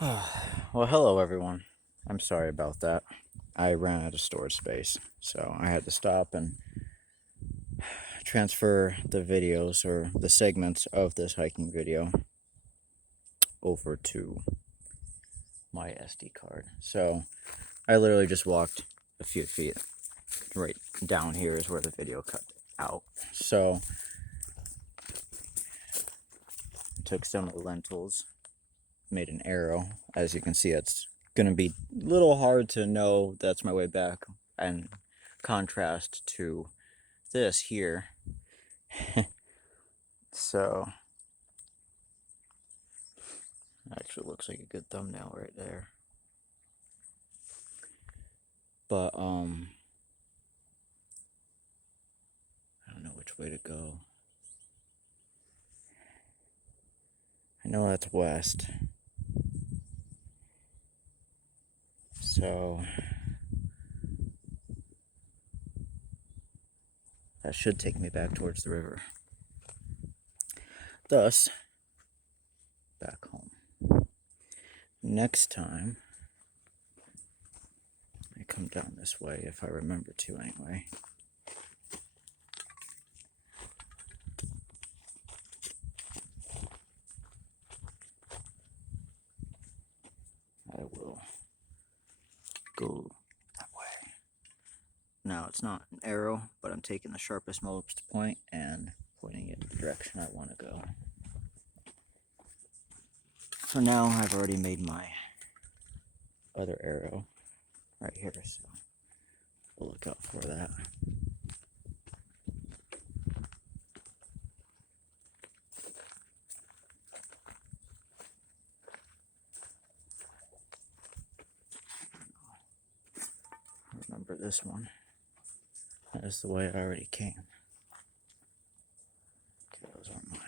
Well, hello everyone. I'm sorry about that. I ran out of storage space, so I had to stop and transfer the videos or the segments of this hiking video over to my SD card. So I literally just walked a few feet. Right down here is where the video cut out. So took some of the lentils, made an arrow. As you can see, it's going to be a little hard to know that's my way back, and contrast to this here. So actually looks like a good thumbnail right there. But I don't know which way to go. I know that's west. So that should take me back towards the river. Thus, back home. Next time I come down this way, if I remember to anyway. I will go that way. Now it's not an arrow, but I'm taking the sharpest most point and pointing it in the direction I want to go. So now I've already made my other arrow right here, so we'll look out for that. Remember this one. That is the way I already came. Okay, those aren't mine.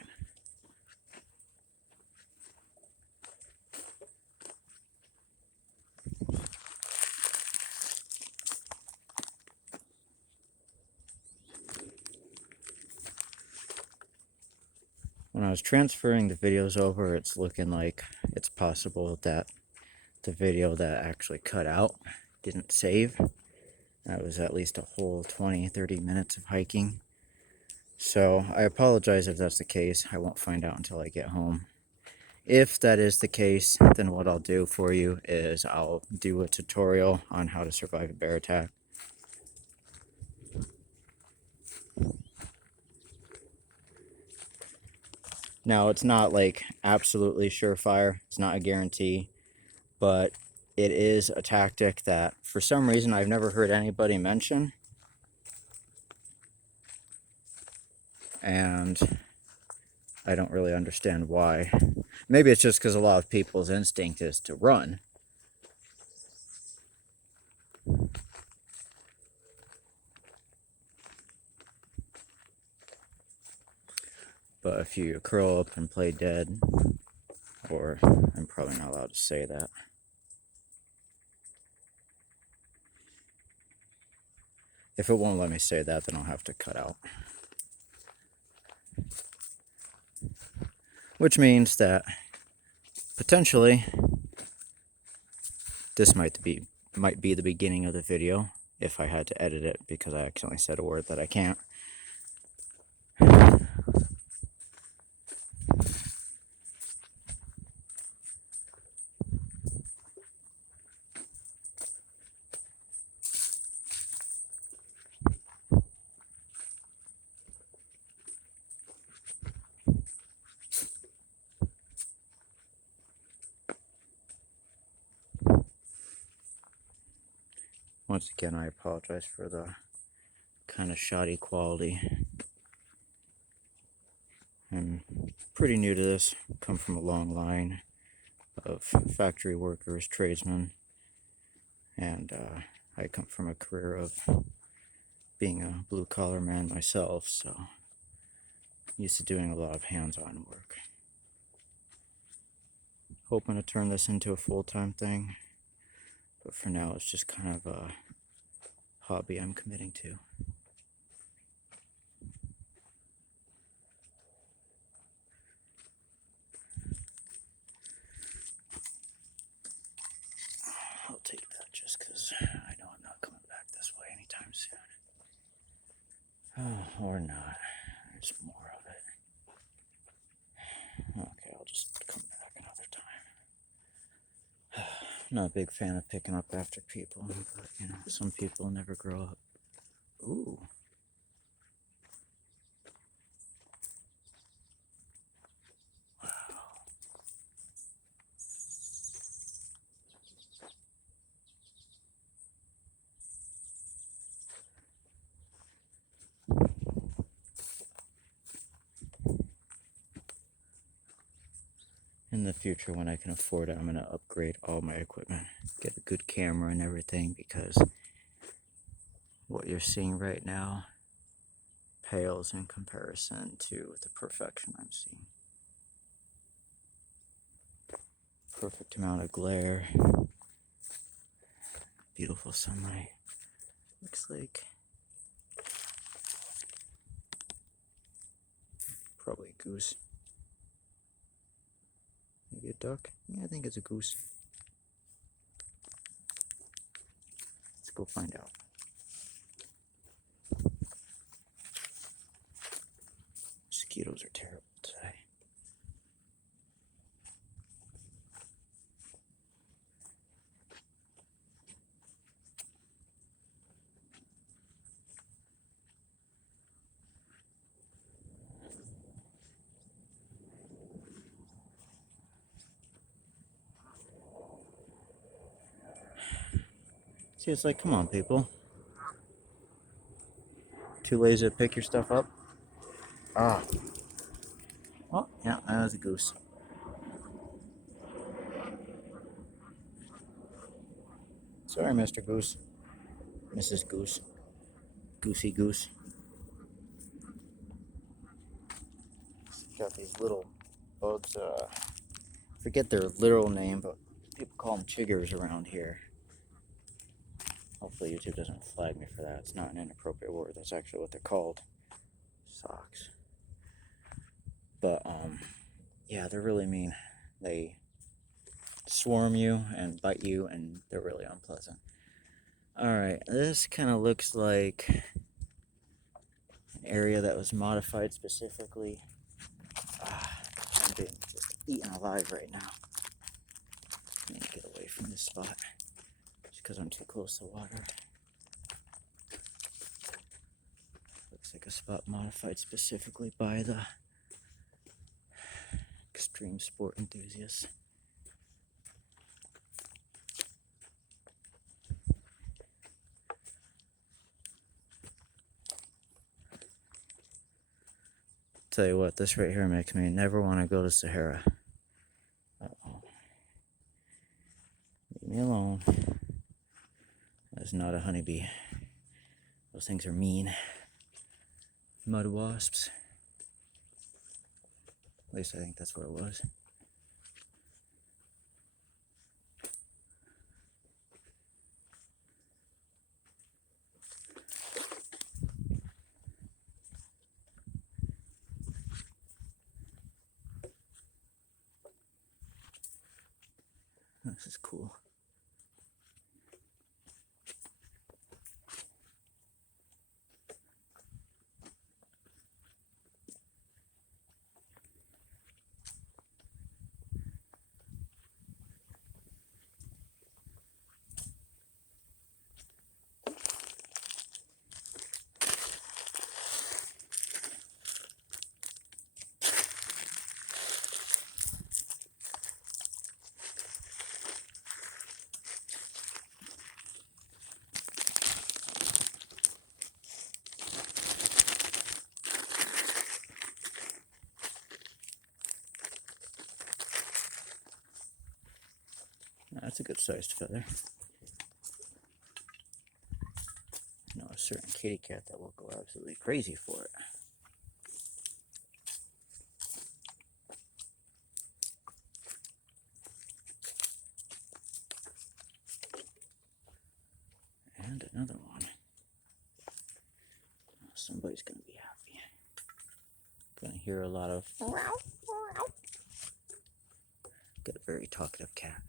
When I was transferring the videos over, it's looking like it's possible that the video that actually cut out didn't save. That was at least a whole 20-30 minutes of hiking. So I apologize if that's the case. I won't find out until I get home. If that is the case, then what I'll do for you is I'll do a tutorial on how to survive a bear attack. Now, it's not like absolutely surefire, it's not a guarantee, but it is a tactic that for some reason I've never heard anybody mention. And I don't really understand why. Maybe it's just because a lot of people's instinct is to run. But if you curl up and play dead, or I'm probably not allowed to say that. If it won't let me say that, then I'll have to cut out. Which means that potentially this might be the beginning of the video if I had to edit it because I accidentally said a word that I can't. Once again, I apologize for the kind of shoddy quality. I'm pretty new to this, come from a long line of factory workers, tradesmen, and I come from a career of being a blue-collar man myself, so used to doing a lot of hands-on work. Hoping to turn this into a full-time thing, but for now it's just kind of a hobby I'm committing to. Or not. There's more of it. Okay, I'll just come back another time. I'm not a big fan of picking up after people, but you know, some people never grow up. Ooh. In the future, when I can afford it, I'm going to upgrade all my equipment, get a good camera and everything, because what you're seeing right now pales in comparison to the perfection I'm seeing. Perfect amount of glare, beautiful sunlight. Looks like probably a goose. Maybe a duck? Yeah, I think it's a goose. Let's go find out. Mosquitoes are terrible today. See, it's like, come on, people. Too lazy to pick your stuff up? Ah. Oh, yeah, that was a goose. Sorry, Mr. Goose. Mrs. Goose. Goosey Goose. Got these little bugs, forget their literal name, but people call them chiggers around here. Hopefully YouTube doesn't flag me for that. It's not an inappropriate word. That's actually what they're called. Socks. But, yeah, they're really mean. They swarm you and bite you, and they're really unpleasant. Alright, this kind of looks like an area that was modified specifically. I'm being just eaten alive right now. I need to get away from this spot just because I'm too close to water. Looks like a spot modified specifically by the extreme sport enthusiasts. Tell you what, this right here makes me never want to go to Sahara. Uh-oh. Leave me alone. That's not a honeybee. Those things are mean. Mud wasps. At least I think that's what it was. This is cool. That's a good sized feather. You know, a certain kitty cat that will go absolutely crazy for it. And another one. Somebody's gonna be happy. Gonna hear a lot of. Got a very talkative cat.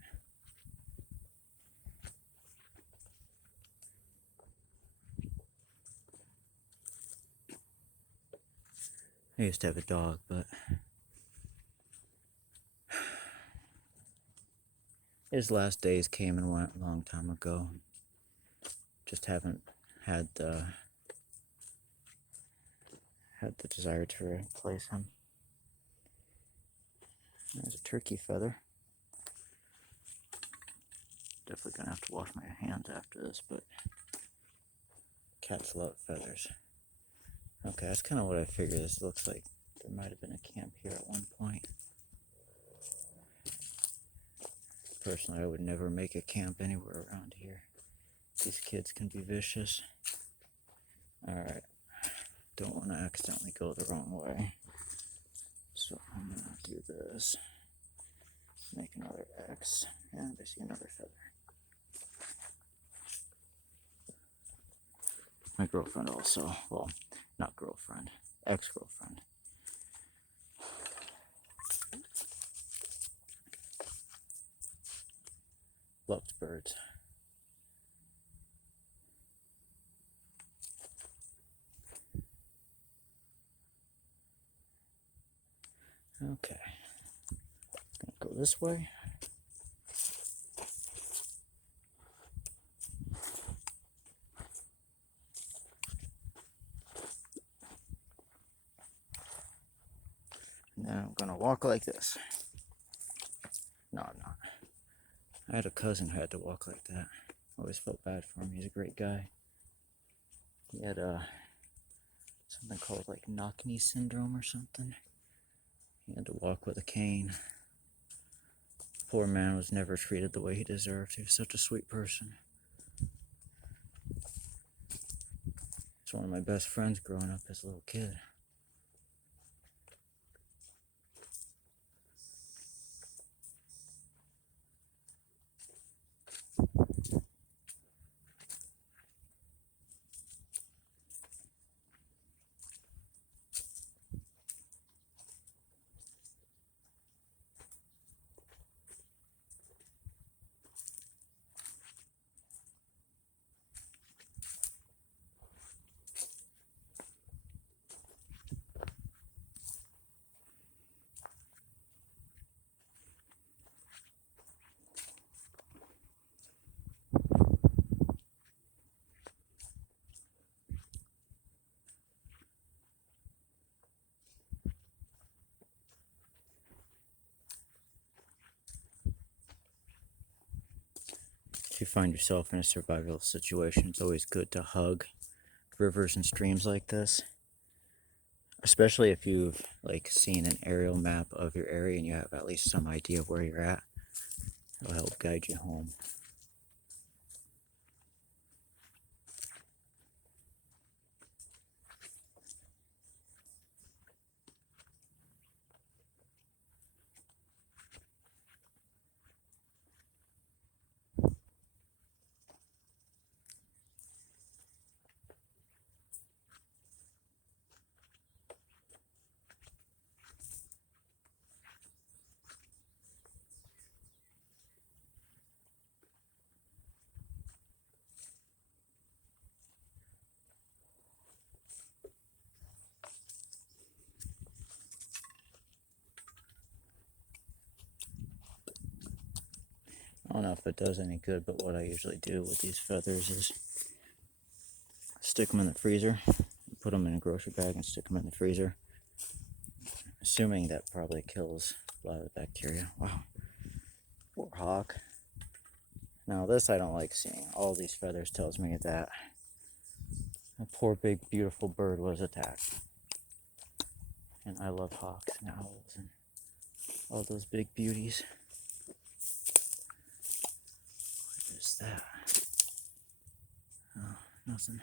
I used to have a dog, but his last days came and went a long time ago. Just haven't had the desire to replace him. There's a turkey feather. Definitely gonna have to wash my hands after this, but cats love feathers. Okay, that's kind of what I figured. This looks like there might have been a camp here at one point. Personally, I would never make a camp anywhere around here. These kids can be vicious. Alright, don't want to accidentally go the wrong way. So I'm going to do this. Make another X. And I see another feather. My girlfriend also. Well, not girlfriend. Ex-girlfriend. Loved birds. Okay. Gonna go this way. And then I'm gonna walk like this. No, I'm not. I had a cousin who had to walk like that. I always felt bad for him. He's a great guy. He had something called like knock-knee syndrome or something. He had to walk with a cane. Poor man was never treated the way he deserved. He was such a sweet person. He's one of my best friends growing up as a little kid. If you find yourself in a survival situation, it's always good to hug rivers and streams like this. Especially if you've like seen an aerial map of your area and you have at least some idea of where you're at. It'll help guide you home. I don't know if it does any good, but what I usually do with these feathers is stick them in the freezer, put them in a grocery bag and stick them in the freezer. Assuming that probably kills a lot of the bacteria. Wow. Poor hawk. Now this I don't like seeing. All these feathers tells me that a poor big beautiful bird was attacked. And I love hawks and owls and all those big beauties. What is that? Oh, nothing.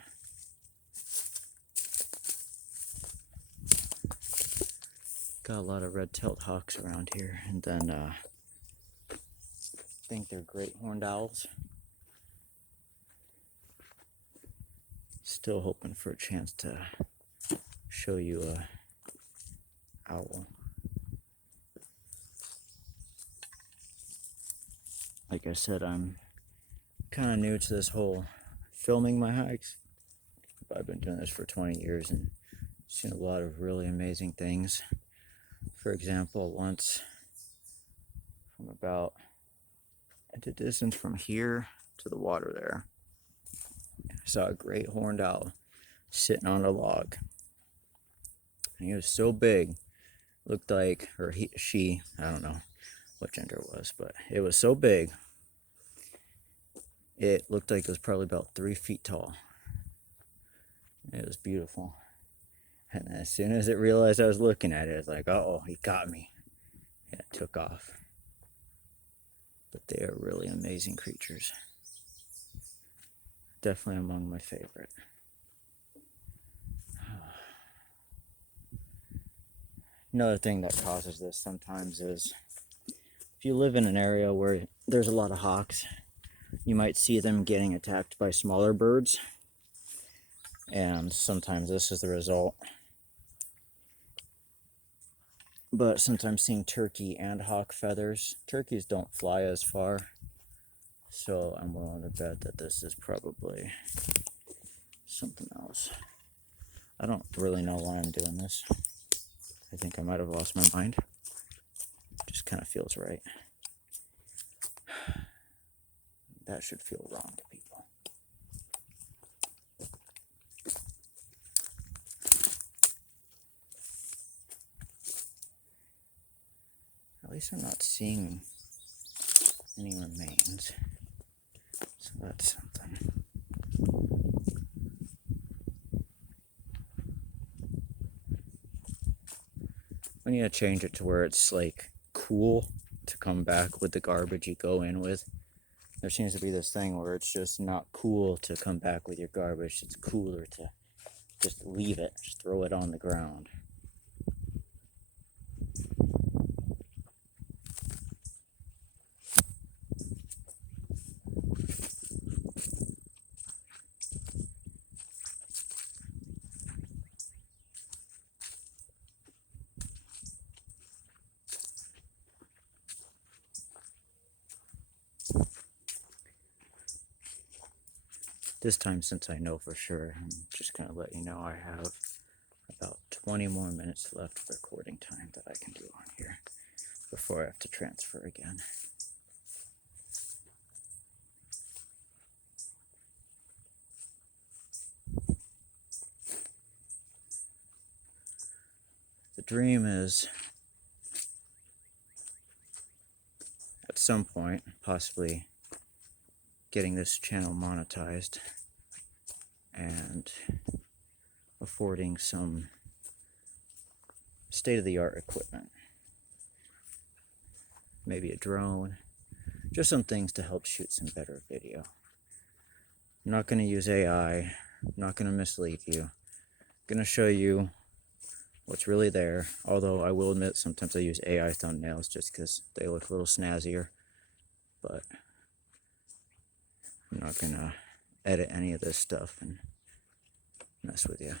Got a lot of red-tailed hawks around here, and then I think they're great horned owls. Still hoping for a chance to show you a owl. Like I said, I'm kind of new to this whole filming my hikes. I've been doing this for 20 years and Seen a lot of really amazing things. For example, once from about at a distance from here to the water there, I saw a great horned owl sitting on a log. And he was so big, looked like, or she, I don't know what gender it was, but it was so big, it looked like it was probably about 3 feet tall. It was beautiful. And as soon as it realized I was looking at it, it was like, uh-oh, he got me. And it took off. But they are really amazing creatures. Definitely among my favorite. Another thing that causes this sometimes is if you live in an area where there's a lot of hawks, you might see them getting attacked by smaller birds. And sometimes this is the result. But sometimes seeing turkey and hawk feathers, turkeys don't fly as far, so I'm willing to bet that this is probably something else. I don't really know why I'm doing this. I think I might have lost my mind. Just kind of feels right. That should feel wrong to people. At least I'm not seeing any remains, so that's something. We need to change it to where it's like cool to come back with the garbage you go in with. There seems to be this thing where it's just not cool to come back with your garbage. It's cooler to just leave it, just throw it on the ground. This time, since I know for sure, I'm just going to let you know I have about 20 more minutes left of recording time that I can do on here before I have to transfer again. The dream is, at some point, possibly getting this channel monetized and affording some state-of-the-art equipment. Maybe a drone, just some things to help shoot some better video. I'm not going to use AI, I'm not going to mislead you. I'm going to show you what's really there, although I will admit sometimes I use AI thumbnails just because they look a little snazzier, but I'm not going to edit any of this stuff and mess with you.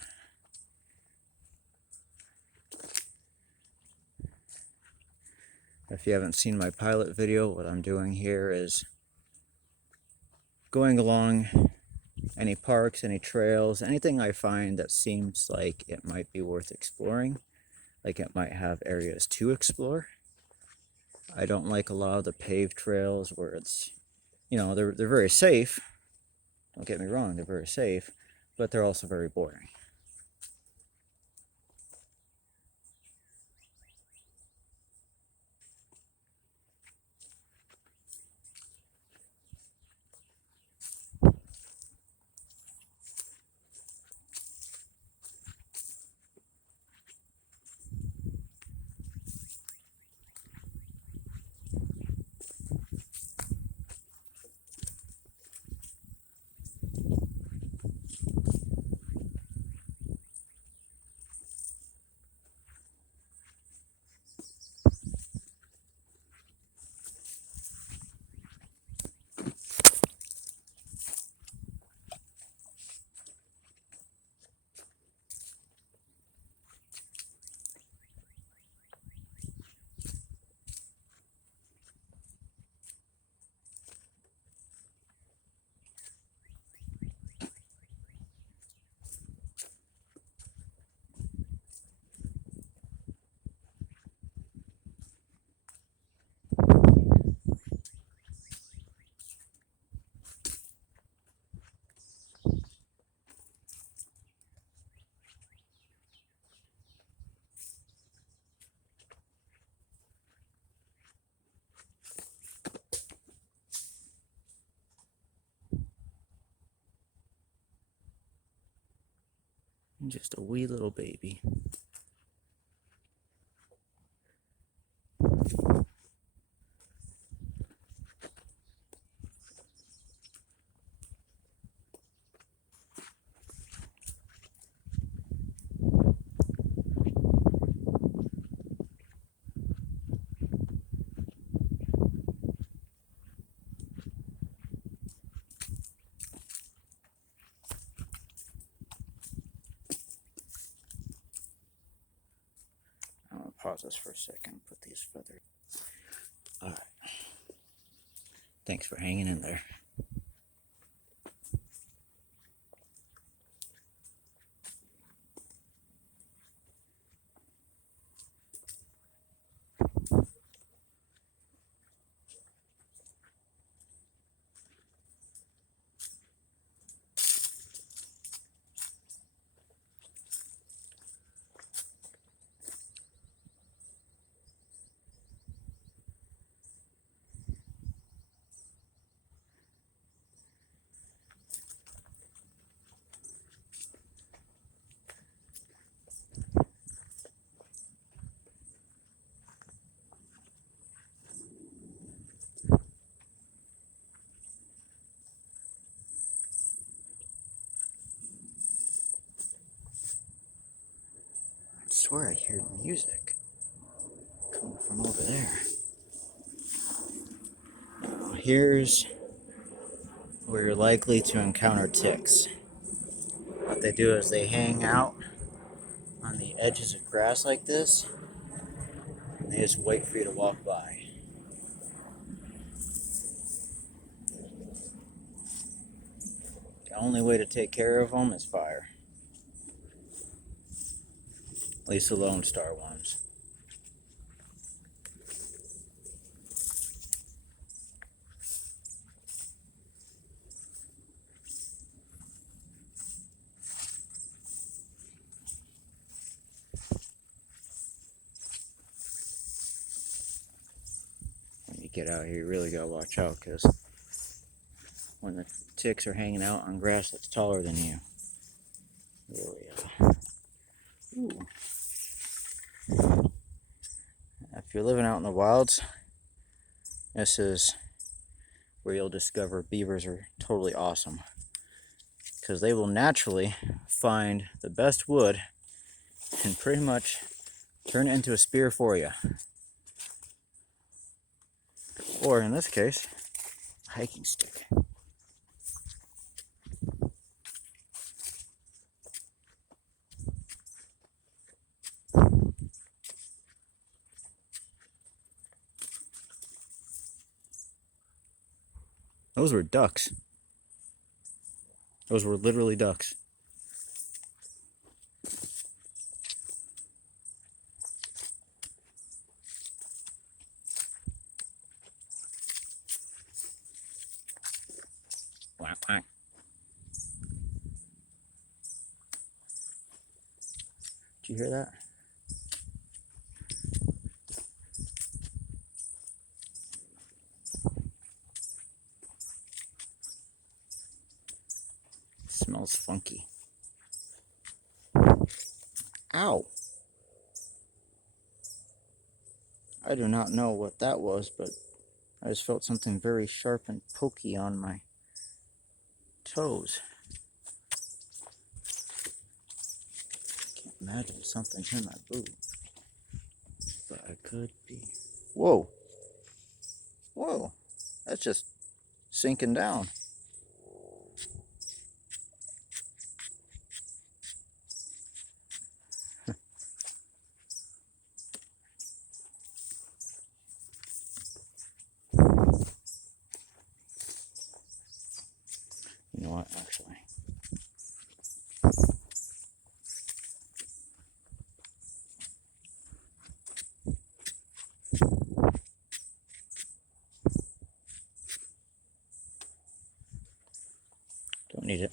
If you haven't seen my pilot video, what I'm doing here is going along any parks, any trails, anything I find that seems like it might be worth exploring, like it might have areas to explore. I don't like a lot of the paved trails where it's, you know, they're very safe. Don't get me wrong, they're very safe, but they're also very boring. Just a wee little baby. I'm gonna pause this for a second, put these feathers. Alright. Thanks for hanging in there. I swear I hear music coming from over there. Now, here's where you're likely to encounter ticks. What they do is they hang out on the edges of grass like this, and they just wait for you to walk by. The only way to take care of them is fire. At least the Lone Star ones. When you get out here, you really gotta watch out, because when the ticks are hanging out on grass that's taller than you. Really, ooh. If you're living out in the wilds, this is where you'll discover beavers are totally awesome, because they will naturally find the best wood and pretty much turn it into a spear for you. Or in this case, a hiking stick. Those were ducks. Those were literally ducks. Quack, quack. Did you hear that? It smells funky. Ow! I do not know what that was, but I just felt something very sharp and pokey on my toes. Can't imagine something's in my boot, but I could be. Whoa! Whoa! That's just sinking down. You know what, actually. Don't need it.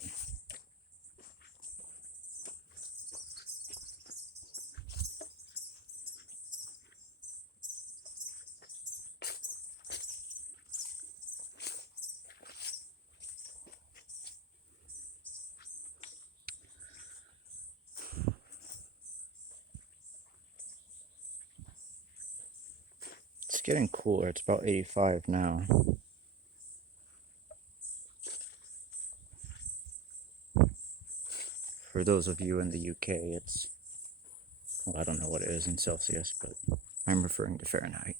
getting cooler. It's about 85 now. For those of you in the UK, it's, well, I don't know what it is in Celsius, but I'm referring to Fahrenheit.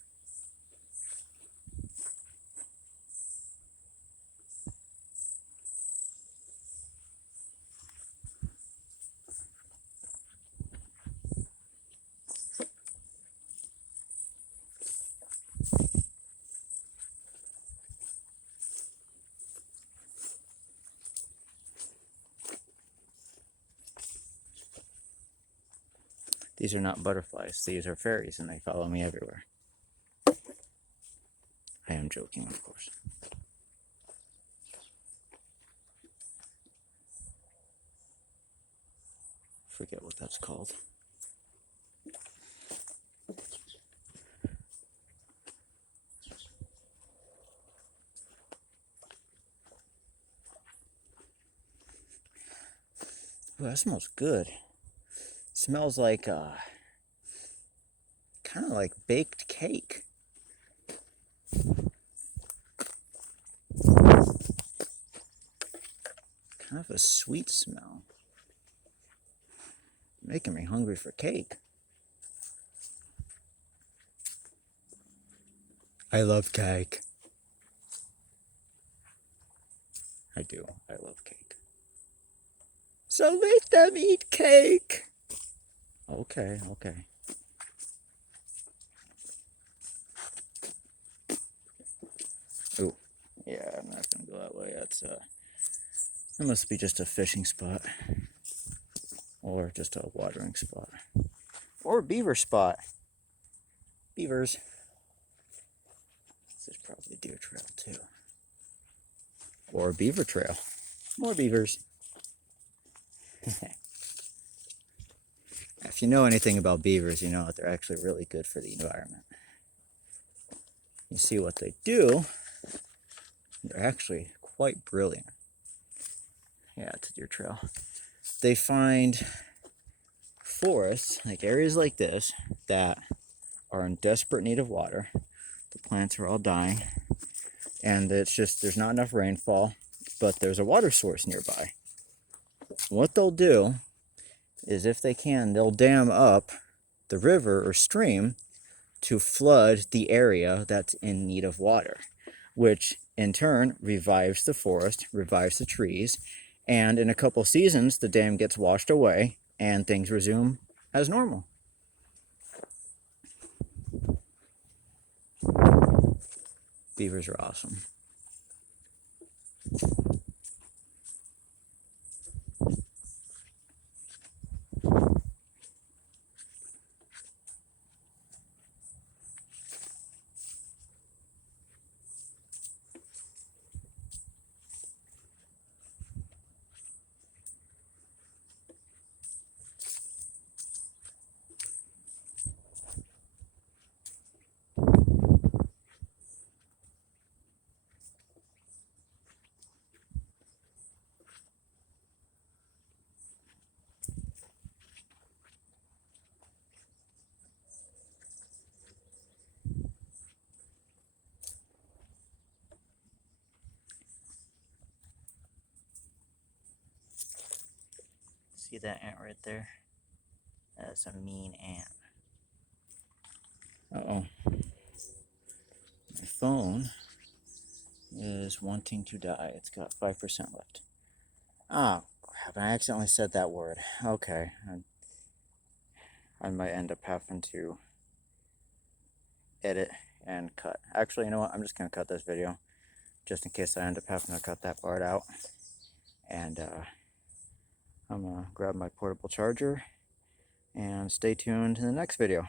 These are not butterflies, these are fairies, and they follow me everywhere. I am joking, of course. Forget what that's called. Ooh, that smells good. It smells like kind of like baked cake. Kind of a sweet smell. Making me hungry for cake. I love cake. I do. I love cake. So let them eat cake. Okay, okay. Ooh, yeah, I'm not gonna go that way. That must be just a fishing spot. Or just a watering spot. Or a beaver spot. Beavers. This is probably a deer trail too. Or a beaver trail. More beavers. If you know anything about beavers, you know that they're actually really good for the environment. You see what they do, they're actually quite brilliant. Yeah, it's a deer trail. They find forests, like areas like this, that are in desperate need of water. The plants are all dying, and it's just, there's not enough rainfall, but there's a water source nearby. What they'll do is, if they can, they'll dam up the river or stream to flood the area that's in need of water, which in turn revives the forest, revives the trees, and in a couple seasons the dam gets washed away and things resume as normal. Beavers are awesome. See that ant right there? That's a mean ant. Uh-oh. My phone is wanting to die. It's got 5% left. Oh, crap. I accidentally said that word. Okay. I might end up having to edit and cut. Actually, you know what? I'm just going to cut this video just in case I end up having to cut that part out. And I'm going to grab my portable charger and stay tuned in the next video.